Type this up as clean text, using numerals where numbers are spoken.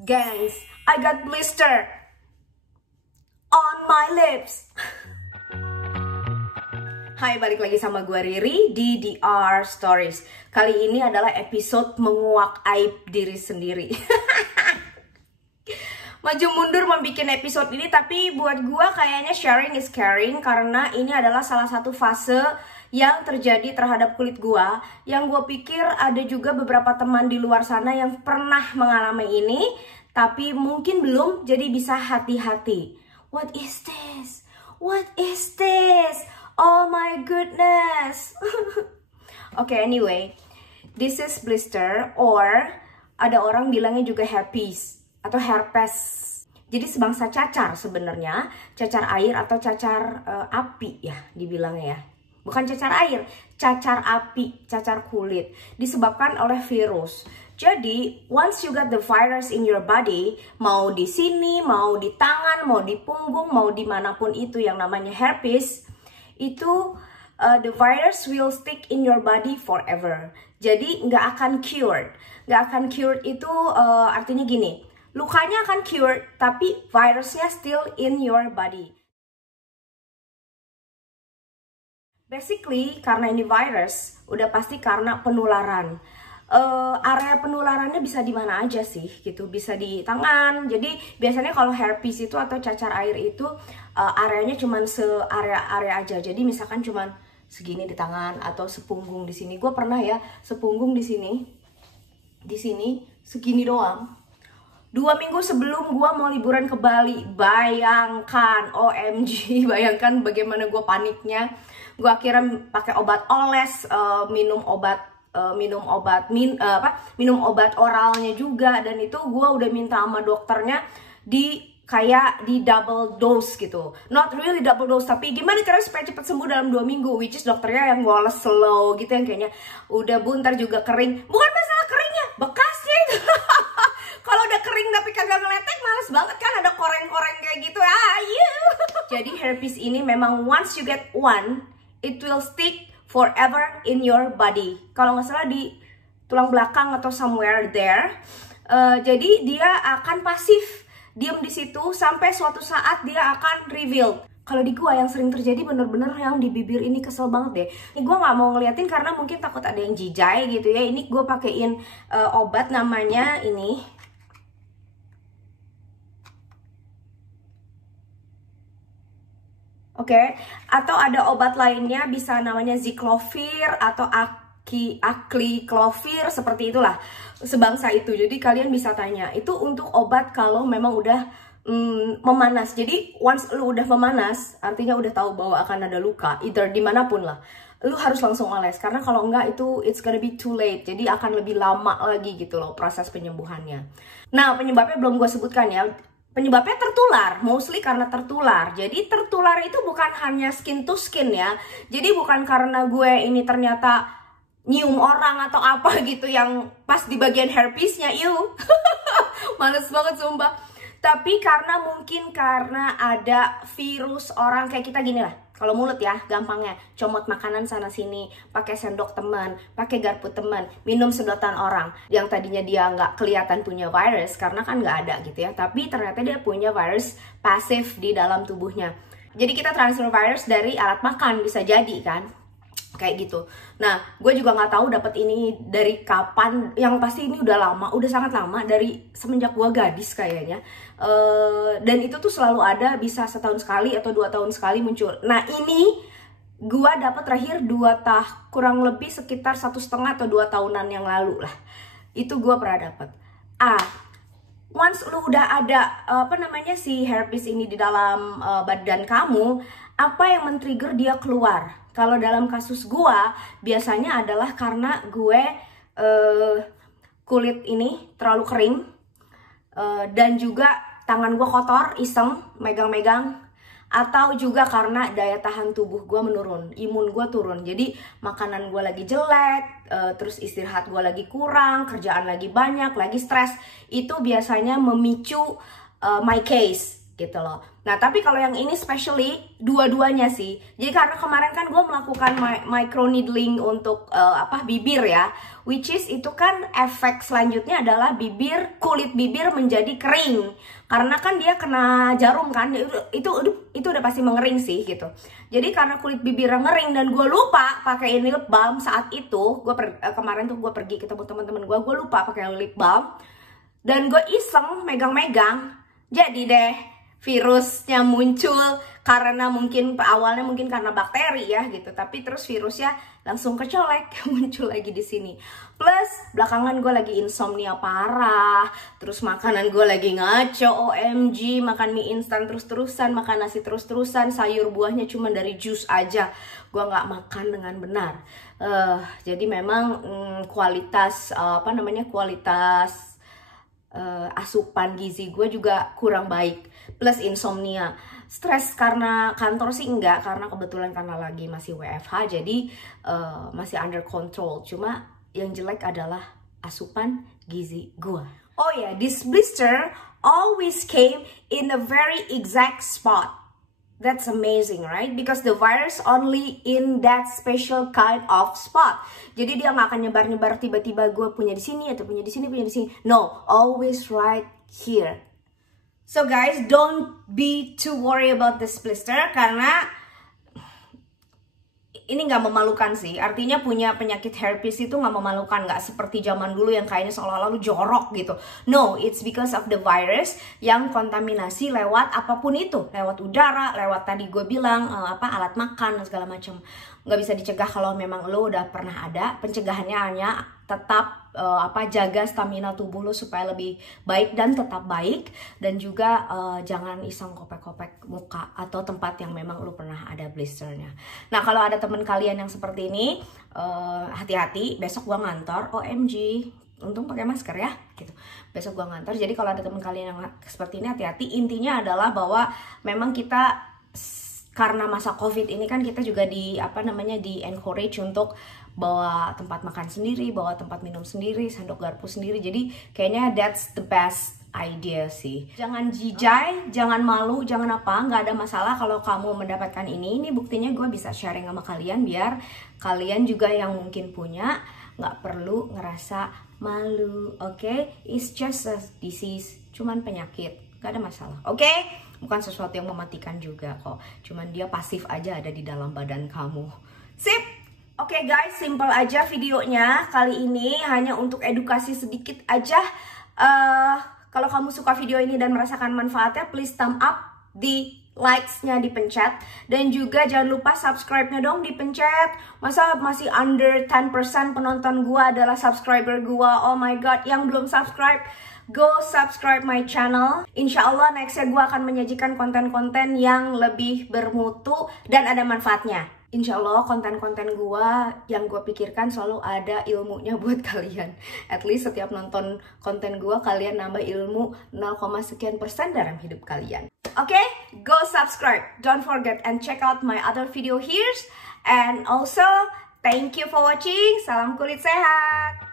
Guys, I got blister on my lips. Hai, balik lagi sama gue Riri di DR Stories. Kali ini adalah episode menguak aib diri sendiri. Maju mundur membuat episode ini, tapi buat gue kayaknya sharing is caring. Karena ini adalah salah satu fase yang terjadi terhadap kulit gue, yang gue pikir ada juga beberapa teman di luar sana yang pernah mengalami ini, tapi mungkin belum, jadi bisa hati-hati. What is this? What is this? Oh my goodness. Okay, anyway, this is blister, or ada orang bilangnya juga herpes atau herpes. Jadi sebangsa cacar sebenarnya, cacar air atau cacar api ya dibilangnya ya. Bukan cacar air, cacar api, cacar kulit, disebabkan oleh virus. Jadi, once you got the virus in your body, mau di sini, mau di tangan, mau di punggung, mau dimanapun itu yang namanya herpes, itu the virus will stick in your body forever. Jadi, nggak akan cured. Nggak akan cured itu artinya gini, lukanya akan cured, tapi virusnya still in your body. Basically, karena ini virus, udah pasti karena penularan. Area penularannya bisa di mana aja sih, gitu. Bisa di tangan. Jadi biasanya kalau herpes itu atau cacar air itu areanya cuman se-area aja. Jadi misalkan cuman segini di tangan atau sepunggung di sini. Gue pernah ya sepunggung di sini, segini doang. 2 minggu sebelum gue mau liburan ke Bali, bayangkan, OMG, bayangkan bagaimana gue paniknya. Gue akhirnya pakai obat oles, minum obat oralnya juga, dan itu gue udah minta sama dokternya kayak di double dose gitu. Not really double dose, tapi gimana caranya supaya cepet sembuh dalam 2 minggu, which is dokternya yang ngoles slow gitu, yang kayaknya udah buntar juga kering. Bukan masalah keringnya, bekasnya itu. Kalau udah kering tapi kagak ngeletek, males banget kan ada koreng-koreng kayak gitu. Jadi herpes ini memang once you get one, it will stick forever in your body. Kalau nggak salah di tulang belakang atau somewhere there. Jadi dia akan pasif, diem di situ sampai suatu saat dia akan reveal. Kalau di gua yang sering terjadi bener-bener yang di bibir ini kesel banget deh. Ini gua nggak mau ngeliatin karena mungkin takut ada yang jijai gitu ya. Ini gua pakein obat namanya ini. Oke, atau ada obat lainnya bisa namanya ziclovir atau acliclovir, seperti itulah, sebangsa itu. Jadi kalian bisa tanya, itu untuk obat kalau memang udah memanas. Jadi once lu udah memanas, artinya udah tahu bahwa akan ada luka, either dimanapun lah, lu harus langsung oles, karena kalau enggak itu it's gonna be too late. Jadi akan lebih lama lagi gitu loh proses penyembuhannya. Nah, penyebabnya belum gue sebutkan ya. Penyebabnya tertular, mostly karena tertular. Jadi tertular itu bukan hanya skin to skin ya. Jadi bukan karena gue ini ternyata nyium orang atau apa gitu yang pas di bagian herpesnya, males banget sumpah. Tapi mungkin karena ada virus orang kayak kita gini lah. Kalau mulut ya, gampangnya comot makanan sana sini, pakai sendok teman, pakai garpu teman, minum sedotan orang. Yang tadinya dia nggak kelihatan punya virus karena kan nggak ada gitu ya. Tapi ternyata dia punya virus pasif di dalam tubuhnya. Jadi kita transfer virus dari alat makan, bisa jadi kan? Kayak gitu. Nah, gue juga nggak tahu dapat ini dari kapan. Yang pasti ini udah lama, udah sangat lama, dari semenjak gue gadis kayaknya. Dan itu tuh selalu ada, bisa setahun sekali atau 2 tahun sekali muncul. Nah, ini gue dapat terakhir kurang lebih sekitar 1,5 atau 2 tahunan yang lalu lah. Itu gue pernah dapat. Once lu udah ada si herpes ini di dalam badan kamu, apa yang men-trigger dia keluar? Kalau dalam kasus gua biasanya adalah karena gue kulit ini terlalu kering, dan juga tangan gua kotor, iseng megang-megang, atau juga karena daya tahan tubuh gua menurun, imun gua turun. Jadi makanan gua lagi jelek, terus istirahat gua lagi kurang, kerjaan lagi banyak, lagi stres, itu biasanya memicu my case gitu loh. Nah tapi kalau yang ini especially dua-duanya sih. Jadi karena kemarin kan gue melakukan micro needling untuk bibir ya, which is itu kan efek selanjutnya adalah kulit bibir menjadi kering karena kan dia kena jarum kan, itu udah pasti mengering sih gitu. Jadi karena kulit bibir ngering dan gue lupa pakai ini lip balm saat itu, kemarin tuh gue pergi ketemu teman-teman gue lupa pakai lip balm dan gue iseng megang-megang, jadi deh virusnya muncul karena awalnya mungkin karena bakteri ya gitu, tapi terus virusnya langsung kecolek muncul lagi di sini. Plus belakangan gue lagi insomnia parah, terus makanan gue lagi ngaco, OMG, makan mie instan terus-terusan, makan nasi terus-terusan, sayur buahnya cuma dari jus aja, gue nggak makan dengan benar. Jadi memang kualitas asupan gizi gue juga kurang baik, plus insomnia. Stres karena kantor sih enggak, karena kebetulan karena lagi masih WFH jadi masih under control. Cuma yang jelek adalah asupan gizi gue. Oh ya, this blister always came in a very exact spot. That's amazing, right? Because the virus only in that special kind of spot. Jadi dia nggak akan nyebar-nyebar tiba-tiba gue punya di sini atau punya di sini, punya di sini. No, always right here. So guys, don't be too worried about this blister karena ini nggak memalukan sih. Artinya punya penyakit herpes itu nggak memalukan, nggak seperti zaman dulu yang kayaknya seolah-olah lu jorok gitu. No, it's because of the virus yang kontaminasi lewat apapun itu, lewat udara, lewat tadi gue bilang alat makan dan segala macam. Nggak bisa dicegah kalau memang lo udah pernah ada. Pencegahannya hanya tetap jaga stamina tubuh lo supaya lebih baik dan tetap baik, dan juga jangan iseng kopek-kopek muka atau tempat yang memang lo pernah ada blisternya. Nah kalau ada temen kalian yang seperti ini, hati-hati, besok gua ngantor, OMG, untung pakai masker ya gitu. Besok gua ngantor, jadi kalau ada temen kalian yang seperti ini hati-hati. Intinya adalah bahwa memang kita karena masa COVID ini kan kita juga di encourage untuk bawa tempat makan sendiri, bawa tempat minum sendiri, sendok garpu sendiri. Jadi kayaknya that's the best idea sih. Jangan jijai, jangan malu, jangan nggak ada masalah kalau kamu mendapatkan ini. Ini buktinya gue bisa sharing sama kalian biar kalian juga yang mungkin punya nggak perlu ngerasa malu, oke? It's just a disease, cuman penyakit, nggak ada masalah, oke? Bukan sesuatu yang mematikan juga kok, cuman dia pasif aja ada di dalam badan kamu. Sip! Oke guys, simple aja videonya kali ini, hanya untuk edukasi sedikit aja. Kalau kamu suka video ini dan merasakan manfaatnya, please thumb up, di likes-nya dipencet, dan juga jangan lupa subscribe-nya dong dipencet. Masa masih under 10% penonton gua adalah subscriber gua? Oh my god, yang belum subscribe, go subscribe my channel. Insya Allah nextnya gue akan menyajikan konten-konten yang lebih bermutu dan ada manfaatnya. Insya Allah konten-konten gue yang gue pikirkan selalu ada ilmunya buat kalian. At least setiap nonton konten gue, kalian nambah ilmu 0,sekian% dalam hidup kalian. Oke, go subscribe. Don't forget and check out my other video here. And also, thank you for watching. Salam kulit sehat.